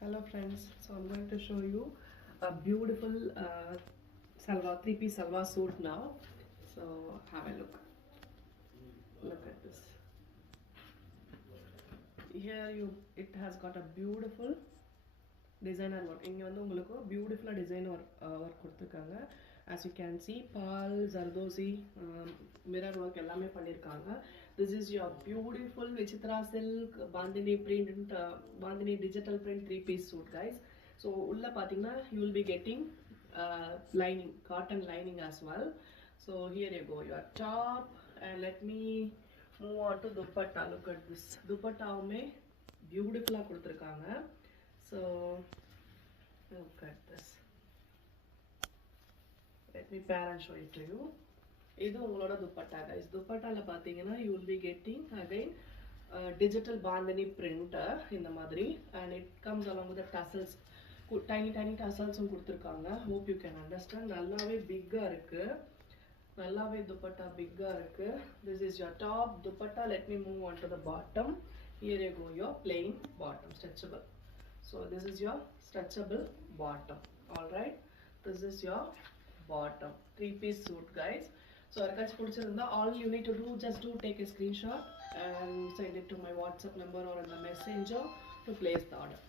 Hello friends, so I'm going to show you a beautiful salwar, three-piece salwar suit now. So have a look. Look at this. Here it has got a beautiful designer work. இங்க வந்து உங்களுக்கு beautiful designer work கொடுத்திருக்காங்க. As you can see, pal, zardosi, mirror work எல்லாமே பண்ணிருக்காங்க. This is your beautiful Vichitra silk bandhani print, bandhani digital print three-piece suit, guys. So உள்ள பாத்தீங்கன்னா you will be getting lining, cotton lining as well. So here you go, your top, and let me move on to dupatta. Look at this. Dupattaume beautiful கொடுத்திருக்காங்க. So look at this. Let me pair and show it to you. This is your dupatta, guys. Dupatta la pathina, you will be getting again digital bandhani print in the madri, and it comes along with the tassels, tiny tassels kuduthirukanga. Hope you can understand. Nallave bigga irukku, nallave dupatta bigga irukku. This is your top dupatta. Let me move on to the bottom. Here you go, your plain bottom, stretchable. So this is your stretchable bottom. All right, this is your bottom three-piece suit, guys. So all you need to do, just take a screenshot and send it to my WhatsApp number or in the messenger to place the order.